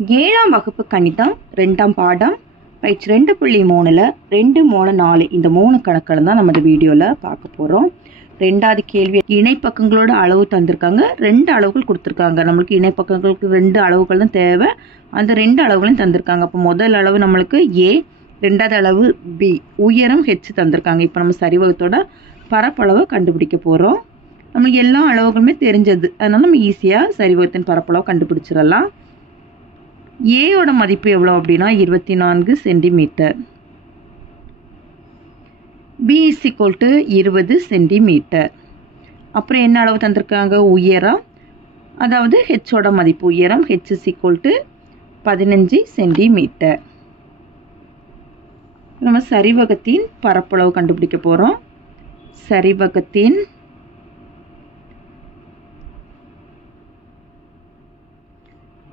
ஏழாம் வகுப்பு கணிதம் 2ஆம் பாடம் பயிற்சி 2.3ல் 2, 3, 4 இந்த 3 கணக்கில் தான் நம்ம இந்த வீடியோவில் பார்க்க போகிறோம். ரெண்டாவது கேள்வி, இணைப்பக்கங்களோட அளவு தந்திருக்காங்க. 2 அளவுகள் கொடுத்துருக்காங்க. நம்மளுக்கு இணைப்பக்கங்களுக்கு 2 அளவுகள் தான் தேவை. அந்த 2 அளவுகளையும் தந்திருக்காங்க. அப்போ முதல் அளவு நம்மளுக்கு ஏ, ரெண்டாவது அளவு பி, உயரம் ஹெச் தந்திருக்காங்க. இப்போ நம்ம சரிவகத்தோட பரப்பளவை கண்டுபிடிக்க போகிறோம். நம்மளுக்கு எல்லா அளவுகளுமே தெரிஞ்சது, அதனால நம்ம ஈஸியாக சரிவகத்தின் பரப்பளவை கண்டுபிடிச்சிடலாம். ஏயோட மதிப்பு எவ்வளோ அப்படின்னா 24 centimetre. B is equal to 20 centimetre. அப்புறம் என்ன அளவு தந்திருக்காங்க? உயரம், அதாவது ஹெச்சோட மதிப்பு உயரம் h is equal to 15 centimetre. நம்ம சரிவகத்தின் பரப்பளவு கண்டுபிடிக்க போகிறோம். சரிவகத்தின்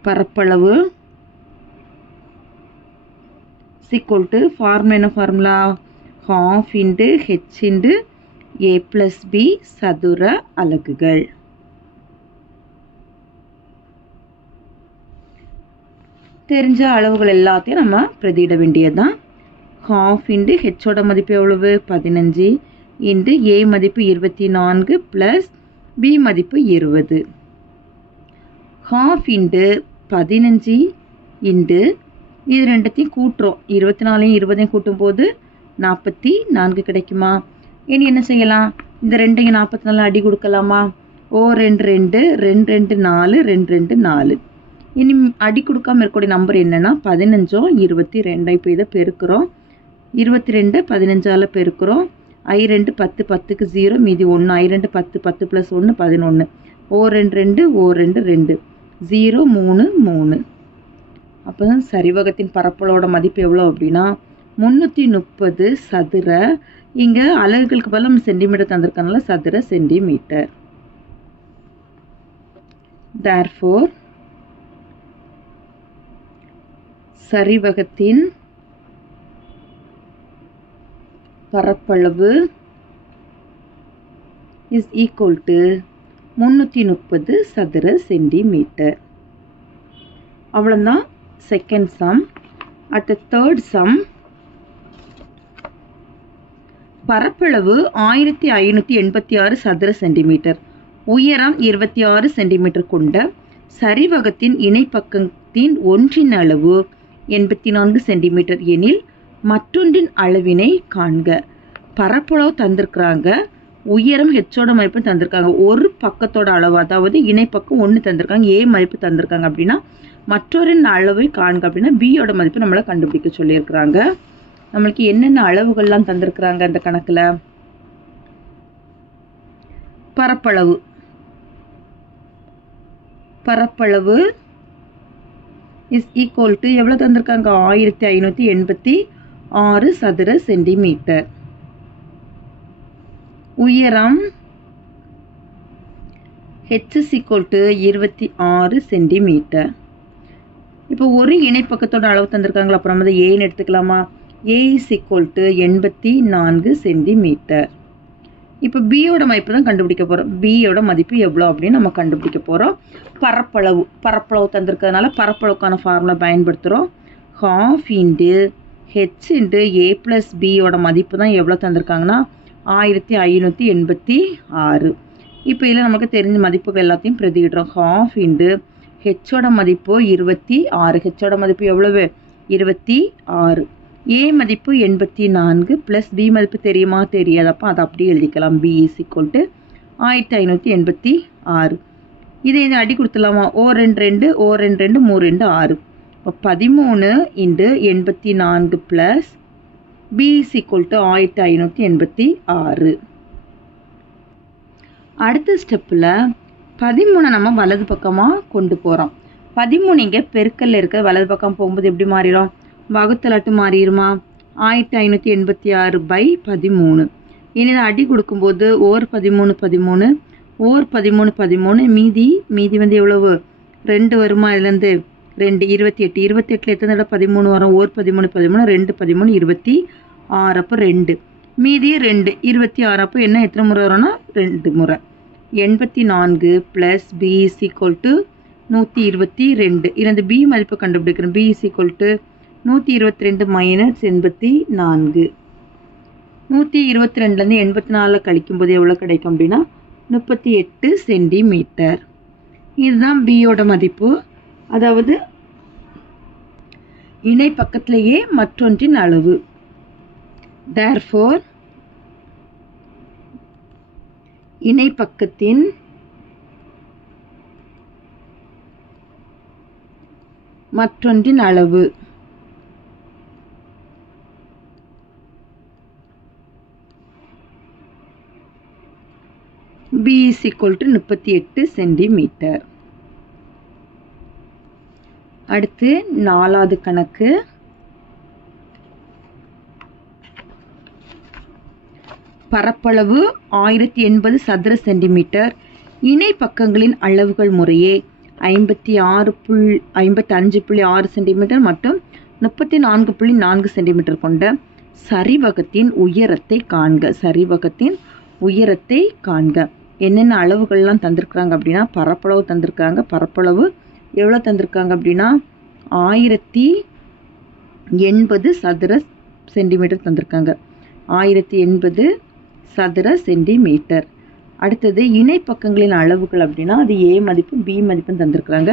பரப்பளவு equal to formula half into h into a plus b சதுர அலகுகள். தெரிஞ்ச அளவுகள் எல்லாத்தையும் நம்ம பிரதியிட வேண்டியதுதான். half into h ஓட மதிப்பு எவ்வளவு? 15 into a மதிப்பு 24 plus b மதிப்பு 20. half into 15 into இது ரெண்டத்தையும் கூட்டுறோம். 24 20 கூட்டும் போது 44 கிடைக்குமா? இனி என்ன செய்யலாம்? இந்த 2 44 அடி கொடுக்கலாமா? ஓ 2 2 2 2 4 2 2 4. இனி அடி கொடுக்காம இருக்கக்கூடிய நம்பர் என்னன்னா 15 22. இப்போ இதை பெருக்கிறோம். 22 15ஆல பெருக்கிறோம். I2 10 10க்கு 0 மீதி 1. I2 10 10 + 1 11. ஓ 2 2 ஓ 2 2 0 3 3. அப்போ சரிவகத்தின் பரப்பளவோட மதிப்பு எவ்வளோ அப்படின்னா 330 சதுர, இங்கே அலகுகளுக்கு பதில் நம்ம சென்டிமீட்டர் தந்திருக்கனால சதுர சென்டிமீட்டர். therefore சரிவகத்தின் பரப்பளவு is equal to 330 சதுர சென்டிமீட்டர். அவ்வளோதான் second sum. At the third sum, பரப்பளவு 1586 சதுர சென்டிமீட்டர், உயரம் 26 சென்டிமீட்டர் கொண்ட சரிவகத்தின் இணைப்பக்கத்தின் ஒன்றின் அளவு 84 சென்டிமீட்டர் எனில் மற்றொன்றின் அளவினை காண்க. பரப்பளவு தந்திருக்கிறாங்க, உயரம் ஹெச்சோட மதிப்பு தந்திருக்காங்க, ஒரு பக்கத்தோட அளவு அதாவது இணைப்பக்கம் 1 தந்திருக்காங்க, ஏ மதிப்பு தந்திருக்காங்க அப்படின்னா மற்றொரு அளவை காண்க அப்படின்னா பியோட மதிப்பு நம்மளை கண்டுபிடிக்க சொல்லியிருக்கிறாங்க. நம்மளுக்கு என்னென்ன அளவுகள்லாம் தந்திருக்கிறாங்க அந்த கணக்கில்? பரப்பளவு பரப்பளவு இஸ் ஈக்குவல் டு எவ்வளோ தந்திருக்காங்க? 1586 சதுர சென்டிமீட்டர். உயரம் h is equal to 26 centimetre. இப்போ ஒரு இணைப்பக்கத்தோட அளவு தந்திருக்காங்களா, அப்புறம் நம்ம ஏன்னு எடுத்துக்கலாமா? ஏ இஸ் ஈக்குவல் டு 84 சென்டிமீட்டர். இப்போ பியோட மதிப்பு தான் கண்டுபிடிக்க போகிறோம். பியோட மதிப்பு எவ்வளோ அப்படின்னு நம்ம கண்டுபிடிக்க போகிறோம். பரப்பளவு தந்திருக்கிறதுனால பரப்பளவுக்கான ஃபார்முலா பயன்படுத்துகிறோம். half into h into a plus பியோட மதிப்பு தான் எவ்வளோ தந்திருக்காங்கன்னா 1586. இப்போ இதில் நமக்கு தெரிஞ்ச மதிப்புகள் எல்லாத்தையும் பிரதியிடுறோம். half into ஹெச்சோட மதிப்பு 26. ஹெச்சோட மதிப்பு எவ்வளவு? 26. ஏ மதிப்பு 84 ப்ளஸ் பி மதிப்பு தெரியுமா? தெரியாது. அப்போ அதை அப்படியே எழுதிக்கலாம். B is equal to 1586. இதை அடி கொடுத்துலாமா? ஓ 2 2 ஓ 2 2 3 2 6. இப்போ 13 × 84 plus b is equal to 1586. அடுத்த ஸ்டெப்பில் 13 நம்ம வலது பக்கமாக கொண்டு போகிறோம். 13 இங்கே பெருக்கல்ல இருக்க வலது பக்கம் போகும்போது எப்படி மாறிடும்? வகுத்தலாட்டு மாறிடுமா? 1586/13. இனி அடி கொடுக்கும்போது ஓர் 13 13 ஓர் 13 13 மீதி வந்து எவ்வளவு? 2 வருமா? இதுலேருந்து 2 28. 28ல் எத்தனை தடவை 13 வரும்? ஓர் 13 13 2 13 26. அப்போ 2 மீதி 2 26. அப்போ என்ன எத்தனை முறை வரும்னா 2 முறை. 84 + b = 122. இந்த பி மதிப்பு கண்டுபிடிக்கிறோம். B is equal to 122 minus 84. 122லேருந்து 84 கழிக்கும்போது எவ்வளோ கிடைக்கும் அப்படின்னா 38 சென்டிமீட்டர். இதுதான் பியோட மதிப்பு. அதாவது இணை பக்கத்திலேயே மற்றொன்றின் அளவு. Therefore இணை பக்கத்தின் மற்றொன்றின் அளவு B is equal to 38 centimetre. அடுத்து 4வது கணக்கு. பரப்பளவு 1080 சதுர சென்டிமீட்டர். இணை பக்கங்களின் அளவுகள் முறையே 55.6 சென்டிமீட்டர் மற்றும் 34.4 சென்டிமீட்டர் கொண்ட சரிவகத்தின் உயரத்தை காண்க. சரிவகத்தின் உயரத்தை காண்க. என்னென்ன அளவுகள்லாம் தந்திருக்கிறாங்க அப்படின்னா பரப்பளவு தந்திருக்காங்க. பரப்பளவு எவ்வளோ தந்திருக்காங்க அப்படின்னா 1080 சதுர சென்டிமீட்டர் தந்திருக்காங்க. 1080 சதுர சென்டிமீட்டர். அடுத்தது இணை பக்கங்களின் அளவுகள் அப்படின்னா அது ஏ மதிப்பு பி மதிப்புன்னு தந்திருக்கிறாங்க.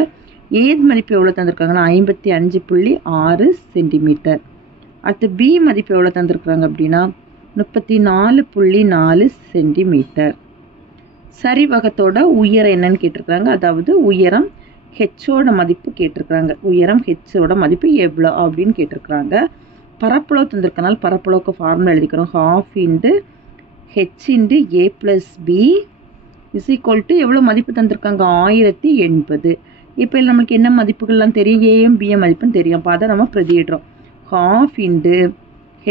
ஏ மதிப்பு எவ்வளோ தந்திருக்காங்கன்னா 55.6 சென்டிமீட்டர். அடுத்து பி மதிப்பு எவ்வளோ தந்திருக்கிறாங்க அப்படின்னா 34.4 சென்டிமீட்டர். சரிவகத்தோட உயரம் என்னன்னு கேட்டிருக்கிறாங்க. அதாவது உயரம் ஹெச்சோட மதிப்பு கேட்டிருக்கிறாங்க. உயரம் ஹெச்சோட மதிப்பு எவ்வளோ அப்படின்னு கேட்டிருக்கிறாங்க. பரப்பளவு தந்திருக்கனால பரப்பளவுக்கு ஃபார்முலா எழுதிக்கிறோம். ½ × h × a + b is equal to எவ்வளோ மதிப்பு தந்திருக்காங்க 1080. இப்போ நம்மளுக்கு என்ன மதிப்புகள்லாம் தெரியும், ஏஎம் பிஎம் மதிப்புன்னு தெரியும். அப்போ அதை நம்ம பிரதியிடுறோம். ½ ×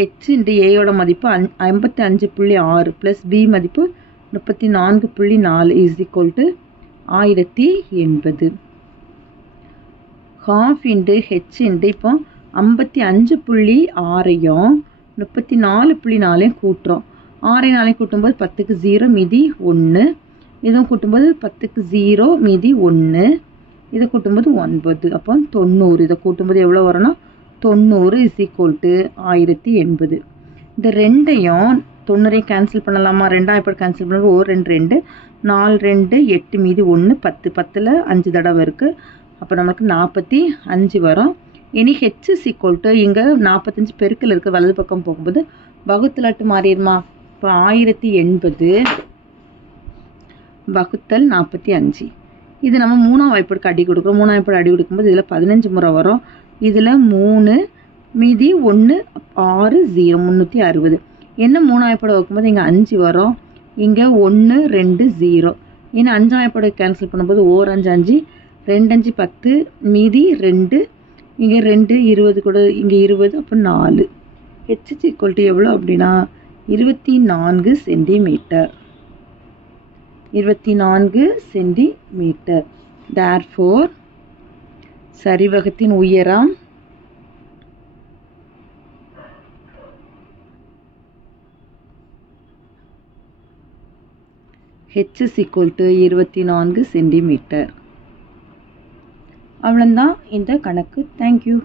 h × ஏயோட மதிப்பு 55.6 ப்ளஸ் பி மதிப்பு 34.4 இஸ் ஈக்குவல் டு 1080. ½ × h × இப்போ 55.6ஐயும் 34.4ஐயும் கூட்டுறோம். 6 4 கூட்டும்போது 10க்கு 0 மீதி 1. இதுவும் கூட்டும்போது 10க்கு 0 மீதி 1. இதை கூட்டும்போது 9. அப்போ 90. இதை கூட்டும்போது எவ்வளோ வரும்னா 90 இஸ் ஈக்குவல் டு 1080. இந்த ரெண்டையும் 90ஐயும் கேன்சல் பண்ணலாமா? 2 எப்படி கேன்சல் பண்ணுறது? 1 2 4 2 8 மீதி 1 10. 10ல் 5 தடவை இருக்குது. அப்போ நமக்கு 45 வரும். இனி ஹெச் இஸ் ஈக்குவல் டு இங்கே 45 பெருக்கல் இருக்குது. வலது பக்கம் போகும்போது வகுத்தலாட்டு மாறிடுமா? இப்போ 1080 வகுத்தல் 45. இது நம்ம 3ஆம் வாய்ப்பாடுக்கு அடி கொடுக்குறோம். 3ஆம் வாய்ப்பாடு அடி கொடுக்கும்போது இதில் 15 முறை வரும். இதில் 3 மீதி 1 6 0 360. என்ன 3ஆம் வாய்ப்பாடு வைக்கும்போது இங்கே 5 வரும். இங்கே 1 2 0. இன்னும் 5ஆம் வாய்ப்பாடு கேன்சல் பண்ணும்போது 1 5 5 2 5 10 மீதி 2. இங்கே 2 20 கூட இங்கே 20. அப்போ 4. ஹெச் இஸ் ஈக்குவல் டு எவ்வளோ அப்படின்னா 24 சென்டிமீட்டர். 24 சென்டிமீட்டர். தேர்ஃபோர் சரிவகத்தின் உயரம் h is equal to 24 centimetre. அவ்வளோதான் இந்த கணக்கு. தேங்க்யூ.